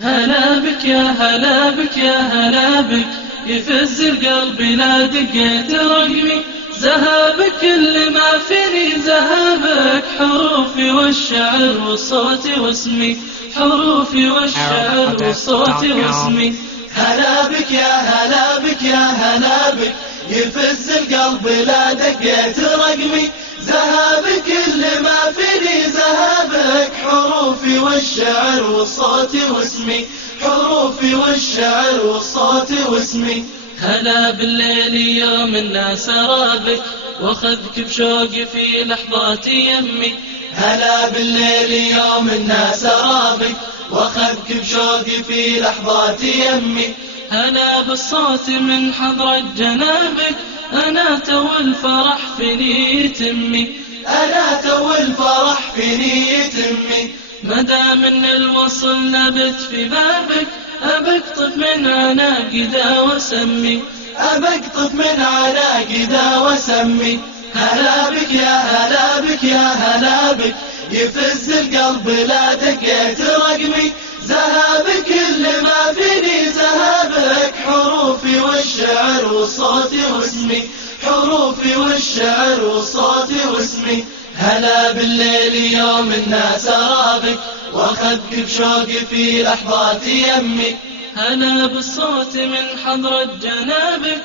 هلا بك يا هلا بك يا هلا بك، يفز القلب لا دقيت رقمي. ذهبك اللي ما فيني ذهبك، حروفي والشعر والصوت واسمي، حروفي والشعر والصوت واسمي. هلا بك يا هلا بك يا هلا بك، يفز القلب لا دقيت رقمي. ذهبك اللي ما فيني ذهبك، حروفي والشعر والصوت واسمي، حروفي والشعر والصوت واسمي. هلا بالليل يوم الناس رابك، واخذك بشوقي في لحظات يمي. هلا بالليل يوم الناس رابك، واخذك بشوقي في لحظات يمي. هلا بالصوت من حضرة جنابك، أنا تو الفرح فيني يتمي، أنا تو الفرح فيني يتمي. مدام من الوصل نبت في بابك، أبقطف من عناقدا وسمي، أبقطف من عناقدا وسمي. هلا بك يا هلا بك يا هلا بك، يفز القلب لا دقيت رقمي. ذهبك اللي ما فيني ذهبك، حروفي والشعر والصوت واسمي، حروفي والشعر والصوت واسمي. هلا بالليل يوم الناس رابك، واخذك بشوقي في لحظات يمي. هلا بالصوت من حضرة جنابك،